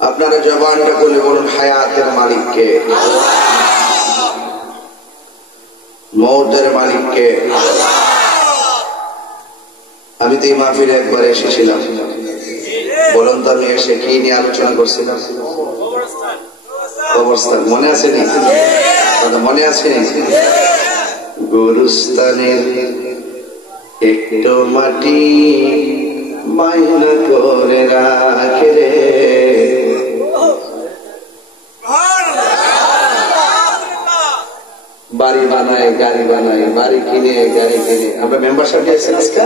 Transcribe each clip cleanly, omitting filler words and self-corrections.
আপনারা জবানটা খুলে বলুন হায়াতের মালিক কে? মওতের মালিক কে? আমি তো এই মাহফিলে একবার এসেছিলাম, বলুন তো আমি এসে কি নিয়ে আলোচনা করছিলাম? কবরস্থান। মনে আছে নি? মনে আছে? গুরুস্থানের একটু মাটি মাইনা করে রাখে রে, বাড়ি বানায়, গাড়ি বানায়, বাড়ি কিনে, গাড়ি কিনে। আমরা মেম্বারশিপ দিয়েছেন আজকে?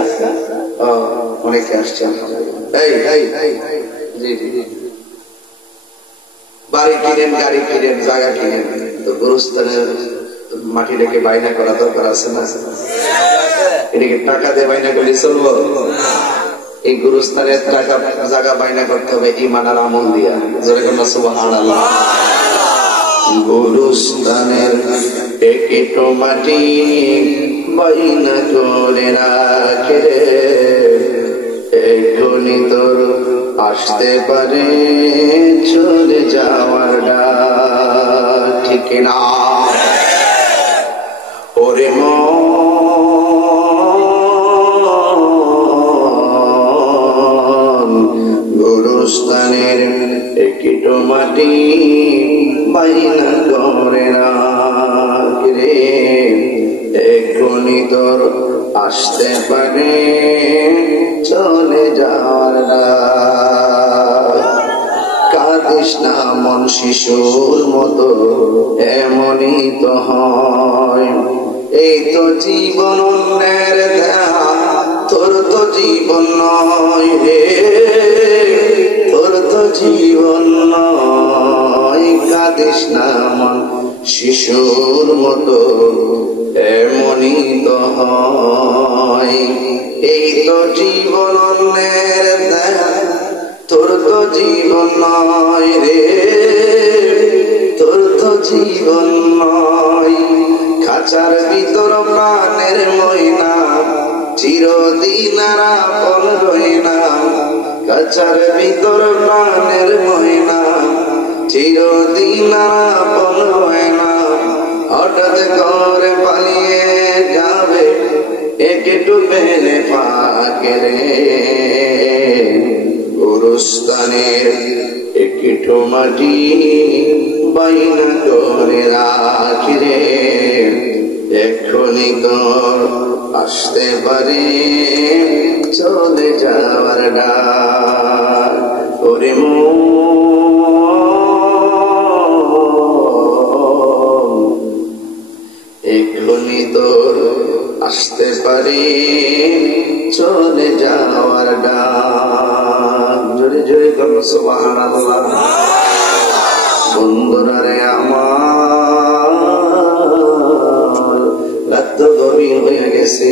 অনেকে আসছেন। বাড়ি কিনেন, গাড়ি কিনেন, জায়গা কিনেন, তো গুরুস্থানের মাটিটাকে বাইনা করা দরকার আছে না? এটাকে টাকা দিয়ে বাইনা করলে চলবো? এই গুরুস্থানের টাকা জায়গা বাইনা করতে হবে ঈমান আর আমল দিয়া। জোরে কোন সুবহানাল্লাহ। গুরুস্থানের একটু মাটি বাইনা করে রাখে রে, এখনই তোর আসতে পারে চলে যাওয়ার ডাক, ঠিক না? ওরে মন, গুরুস্থানের একটু মাটি বাইনা করে রাখে রে, এখনই তোর আসতে পারে চলে যাওয়ার ডাক। কাঁদিস না মন শিশুর মতো, এমনই তো হয়। এই তো জীবন অন্যের দেয়া, তোর তো জীবন নয় রে, তোর তো জীবন নয়। কাঁদিস না মন শিশুর মতো, এমনই তো হয়। এই তো জীবন অন্যের দেয়া, তোর তো জীবন নয় রে, তোর তো জীবন নয়। খাঁচার ভিতর প্রাণের ময়না, চিরদিন আর আপন রয় না। খাঁচার ভিতর প্রাণের ময়না, চিরদিন আর আপন রয় না। হঠাৎ করে পালিয়ে যাবে একটু বেলে পাকে রে, গুরুস্থানের একটু মাটি বাইনা করে রাখি রে, এখনই তোর আসতে পারে চলে যাওয়ার ডাক। ওরে এখনই তোর আসতে পারে চলে যাওয়ার ডাক। জোরে জোরে করুন সুবহানাল্লাহ। বন্ধুরা রে আমার, রাত তো গভীর হয়ে গেছে,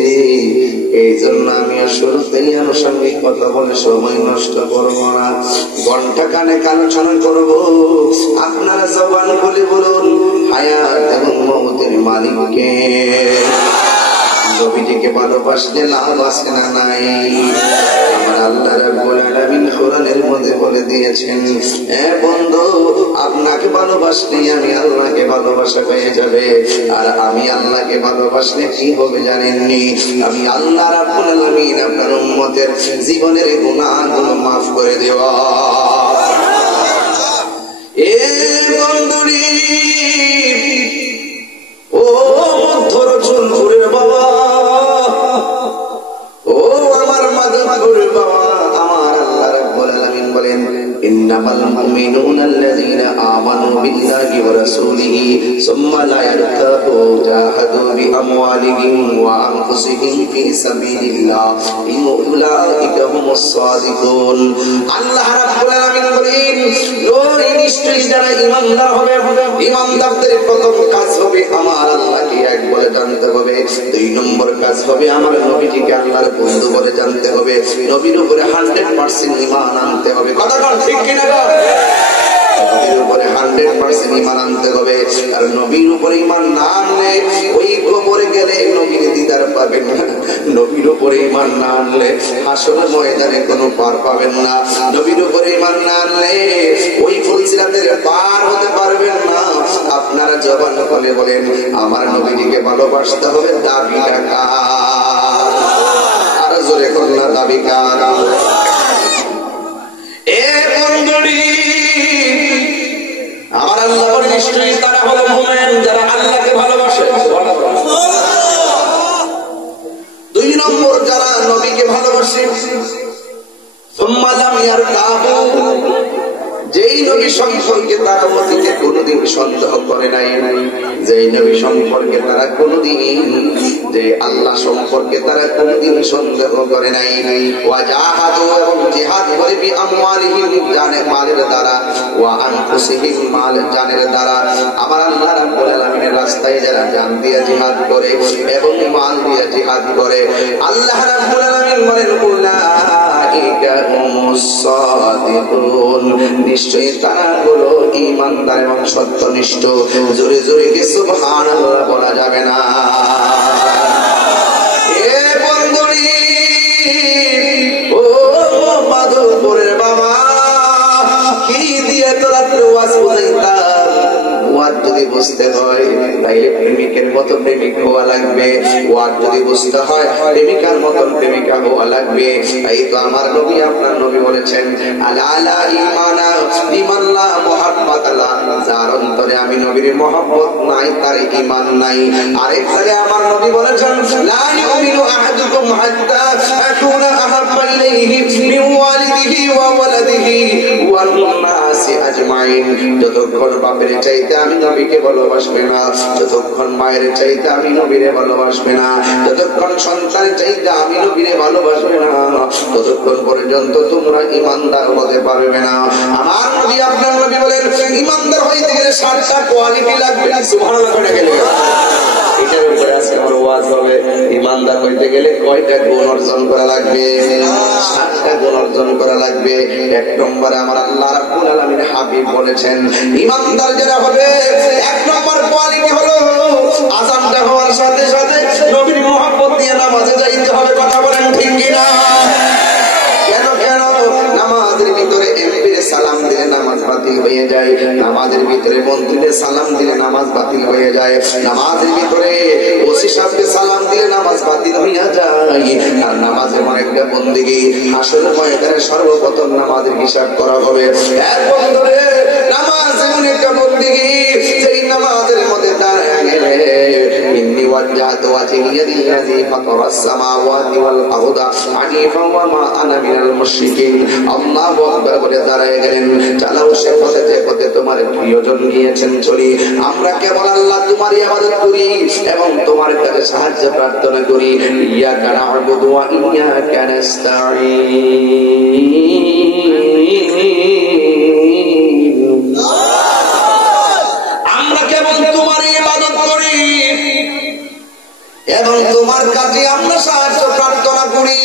এই জন্য আমি শুরুতেই আনুষঙ্গিক কথা বলে সময় নষ্ট করবো না। ঘন্টা কানে আলোচনা করবো। আপনারা জবান খুলে বলুন হায়াত এবং মওতের মালিক কে? নবীজিকে ভালোবাসলে লাভ আছে না নাই? আমার আল্লাহ রাব্বুল আলামিন কোরআনের মধ্যে বলে দিয়েছেন, এ বন্ধু, আপনাকে ভালোবাসলে আমি আল্লাহকে ভালোবাসা পেয়ে যাবে। আর আমি আল্লাহকে ভালোবাসলে কি হবে জানেননি? আমি আল্লাহ রাব্বুল আলামিন আপনার উম্মতের জীবনের গুনাহগুলো মাফ করে দেওয়া। এ বন্ধুরি, ও মধ্যরচুলপুরের বাবা, ও আমার মাদারপুরের বাবা, আমার আল্লাহ রাব্বুল আলামিন বলেন, ইন্নামাল মুমিনুনা আল্লাযীনা আমানু বিল্লাহি ওয়া রাসূলিহি সুম্মা লা ইয়ারতাবু জাহাদু বিআমওয়ালিহিম ওয়া আনফুসিহিম ফি সাবিলিল্লাহ উলাইকা হুমুস সাদিকুন। আল্লাহ রাব্বুল আলামিন বলেন, ওই নিশ্চয়ই যারা ঈমানদার হবে, ঈমানদারদের প্রথম কাজ হবে আমার আল্লাহকে এক বলে জানতে হবে। দুই নম্বর কাজ হবে আমার নবীজিকে আল্লাহর বন্ধু বলে জানতে হবে। নবীর উপরে 100% ঈমান আনতে হবে। কথা ঠিক কিনা? নবীর উপরে 100% ঈমান আনতে হবে। আর নবীর উপরে ঈমান না আনলে ওই কবরে গেলে নবীর দিদার পাবেন না, নবীর উপরে ঈমান না আনলে হাসর ময়দানে কোনো পার পাবেন না, নবীর উপরে ঈমান না আনলে ওই ফুলসিরাতের পার হতে পারবেন না। আপনারা জবান খুলে বলেন আমার নবীকে ভালোবাসতে হবে, দাবিটা কার? আর জোরে করুন না, দাবি কার? এ বন্ধুরি আমার আল্লাহ বলেন নিশ্চয়ই তারা হলো মুমিন যারা আল্লাহকে ভালোবাসে। দুই নম্বর যারা নবীকে ভালোবাসে, সুম্মা লাম ইয়ারতাবু, যেই নবী সম্পর্কে তারা অতীতে কোনোদিন সন্দেহ করে নাই, যেই নবী সম্পর্কে তারা কোনোদিন, যে আল্লাহ সম্পর্কে তারা কোনোদিন সন্দেহ করে নাই, ওয়া জাহাদু, এবং জিহাদ করে বিআমওয়ালিহিম, জানে মালের দ্বারা, ওয়া আনফুসিহিম, মাল জানের দ্বারা। আমার আল্লাহ রাব্বুল আলামিনের রাস্তায় যারা জান দিয়ে জিহাদ করে এবং মাল দিয়ে জিহাদ করে, আল্লাহ রাব্বুল আলামিন বলেন উলাইকা হুমুস সাদিকুন, নিশ্চয়ই তারা হলো ঈমানদার এবং সত্যনিষ্ঠ। জোরে জোরে কি সুবহানাল্লাহ বলা যাবে না? এ বন্ধুরি ও মাধবপুরের বাবা, কি দিয়ে তোরা ওয়াজ বুঝাইতাম? ওয়াজ যদি বুঝতে হয় তাইলে প্রেমিকের মতো প্রেমিক হওয়া লাগবে, ওয়াজ যদি বুঝতে হয় প্রেমিকার মতন প্রেমিকা হওয়া লাগবে। তাই তো আমার নবী, আপনার নবী বলেছেন আলা ঈমানা লিমাল্লাহ মুহাব্বাতাল্লাহ, যার অন্তরে আমি নবীর মহব্বত নাই তার ঈমান নাই। আরেকবারে আমার নবী বলেছেন লা ইউমিনু আহাদুকুম হাত্তা আকুনা আহাব্বা ইলাইহি মিন ওয়ালিদিহি ওয়া ওয়ালাদিহি ওয়ান নাসি আজমাইন, যতক্ষণ বাপের চাইতে আমি নবীকে ভালোবাসবে না, যতক্ষণ মায়ের চাইতে আমি নবীরে ভালোবাসবে না, যতক্ষণ সন্তান চাইতে আমি নবীরে ভালোবাসবে না, ততক্ষণ পর্যন্ত তোমরা ঈমানদার হতে পারবে না। আমার নবী, আপনার নবী বলেন ঈমানদার হইতে গেলে 7টা কোয়ালিটি লাগবে। সুবহানাল্লাহ করে গেলে এটার উপরে আজকে আমার ওয়াজ হবে। ঈমানদার হইতে গেলে কয়টা গুণ অর্জন করা লাগবে? 7টা গুণ অর্জন করা লাগবে। 1 নম্বরে আমার আল্লাহ রাব্বুল আলামিন হাবিব বলেছেন ঈমানদার যারা হবে 1 নম্বর কোয়ালিটি হলো আযানটা হওয়ার সাথে সাথে নবীর মহব্বত নিয়ে নামাজে যাইতে হবে। কথা বলেন ঠিক কিনা? কেন কেন? নামাজের ভিতরে এমপিরে সালাম দিলে নামাজ বাতিল হয়ে যায়, নামাজের ভিতরে মন্ত্রীদের সালাম দিলে নামাজ বাতিল হয়ে যায়, নামাজের ভিতরে ওসি সাহেবকে সালাম দিলে নামাজ বাতিল হয়ে যায়। আর নামাজ এমন একটা বন্দেগী, হাসরের ময়দানে সর্বপ্রথম নামাজের হিসাব করা হবে। এক বন্ধুরে নামাজ এমন একটা বন্দেগী, যেই নামাজের মধ্যে দাঁড়ায় গেলে ইন্নী ওয়াজজাহতু ওয়াজহিয়া লিল্লাযী ফাতারাস সামাওয়াতি ওয়াল আরদা হানিফান ওয়া মা আনা মিনাল মুশরিকিন, আল্লাহু আকবার বলে দাঁড়ায় গেলেন। চালাও সে পথে, যে পথে তোমার প্রিয়জন গিয়েছেন চলি। আমরা কেবল আল্লাহ তোমারই ইবাদত করি এবং তোমার কাছে সাহায্য প্রার্থনা করি। ইয়াকা না'বুদু ওয়া ইয়াকা নাস্তাঈন, আমরা কেবল তোমারই ইবাদত করি এবং তোমার কাছে আমরা সাহায্য প্রার্থনা করি।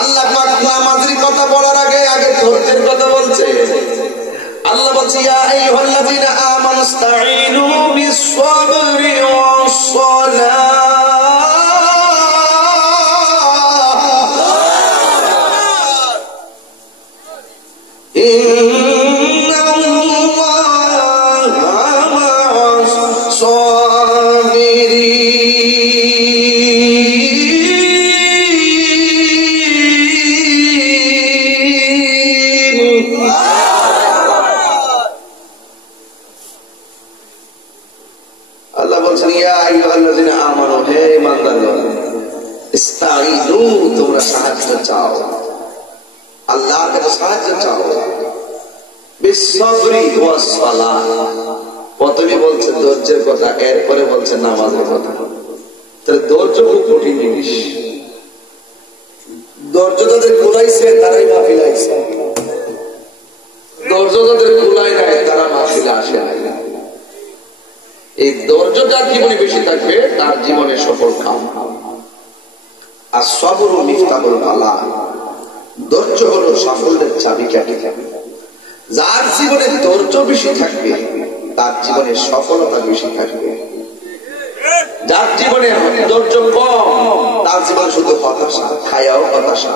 আল্লাহ পাক নামাজের কথা বলার আগে ধৈর্যের কথা বলছে। আল্লাহ বলছে ইয়া আইয়ুহাল্লাযীনা আমানুস্তাঈনু বিস-সাবরি ওয়াস-সালাহ, তোমরা সাহায্য চাও, আল্লাহর কাছে সাহায্য চাও। বিস-সাবরি ওয়াস-সালাহ, প্রথমে বলছে ধৈর্যের কথা, এরপরে বলছে নামাজের কথা। তাহলে ধৈর্য খুব কঠিন জিনিস। ধৈর্য যাদের কুলাইছে তারাই মাহফিলে আইছে, ধৈর্য যাদের কুলাই নাই তারা মাহফিলে আসে নাই। এই ধৈর্য যার জীবনে বেশি থাকবে তার জীবনে সফল কাম। আর সবরু মিফতাহুল বালা, ধৈর্য হলো সাফল্যের চাবিকাঠি। যার জীবনে ধৈর্য বেশি থাকবে তার জীবনে সফলতা বেশি থাকবে। যার জীবনে ধৈর্য কম তার জীবন শুধু হতাশা, খায়াও হতাশা,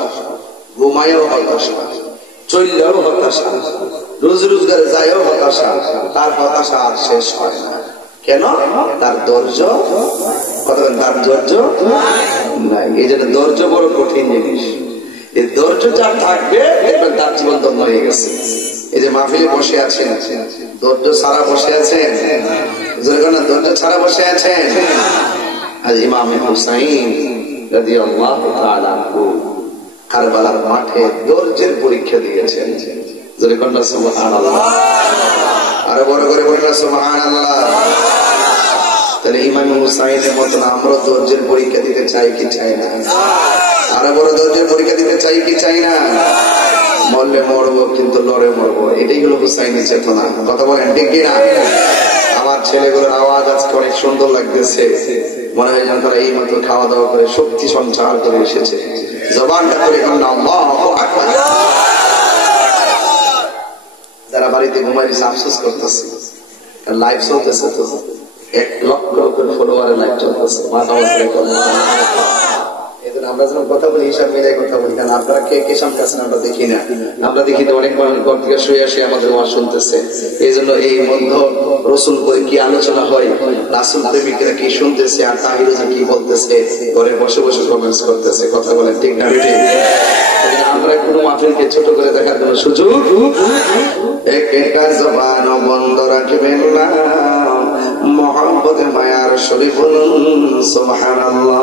ঘুমায়ও হতাশা, চললেও হতাশা, রোজ রোজগারে যায়ও হতাশা, তার হতাশা আর শেষ হয় না। কেন? তার ধৈর্য, কথা বলেন, তার ধৈর্য নাই। এই জন্য ধৈর্য বড় কঠিন জিনিস। এই ধৈর্য যার থাকবে দেখবেন তার জীবন ধন্য হয়ে গেছে। এই যে মাহফিলে বসে আছেন, ধৈর্য ছাড়া বসে আছেন, ধৈর্য ছাড়া বসে আছেন। আজ ইমাম হুসাইন রাদিয়াল্লাহু তাআলা আনহু কারবালার মাঠে ধৈর্যের পরীক্ষা দিয়েছেন। জোরে কন্যা সুবহানাল্লাহ, আরো বড় করে বলুন সুবহানাল্লাহ। তাহলে ইমাম হুসাইনের মতন আমরা ধৈর্যের পরীক্ষা দিতে চাই কি চাই না? আরো বড় ধৈর্যের পরীক্ষা দিতে চাই কি চাই না? মরলে মরবো, কিন্তু লড়ে মরবো, এটাই হলো হুসাইনের চেতনা। কথা বলেন ঠিক কিনা? আমার ছেলেগুলোর আওয়াজ আজকে অনেক সুন্দর লাগতেছে, মনে হয় যেন তারা এই মতো খাওয়া দাওয়া করে শক্তি সঞ্চার করে এসেছে। জবানটা করে আল্লাহু আকবার। যারা বাড়িতে ঘুমাইছে আফসোস করতেছে, লাইভ চলতেছে তো 1 লক্ষ করে ফলোয়ারের লাইভ চলতেছে। আমরা যখন কথা বলি হিসাব মিলাই কথা বলি, কারণ আপনারা কে কে সামনে আছেন আমরা দেখি না। আমরা দেখি তো অনেক মানুষ ঘর থেকে শুয়ে আসে আমাদের ওয়াজ শুনতেছে। এই জন্য এই মধ্য রসুল করে কি আলোচনা হয়, রাসূল প্রেমিকরা কি শুনতেছে, আর তাহিরুজা কি বলতেছে, ঘরে বসে বসে কমেন্টস করতেছে। কথা বলেন ঠিক না? আমরা কোনো মাহফিলকে ছোট করে দেখার কোন সুযোগ একা জবান বন্ধ রাখবেন না। মহব্বতে মায়ার শরীফ বলুন সুবহানাল্লাহ।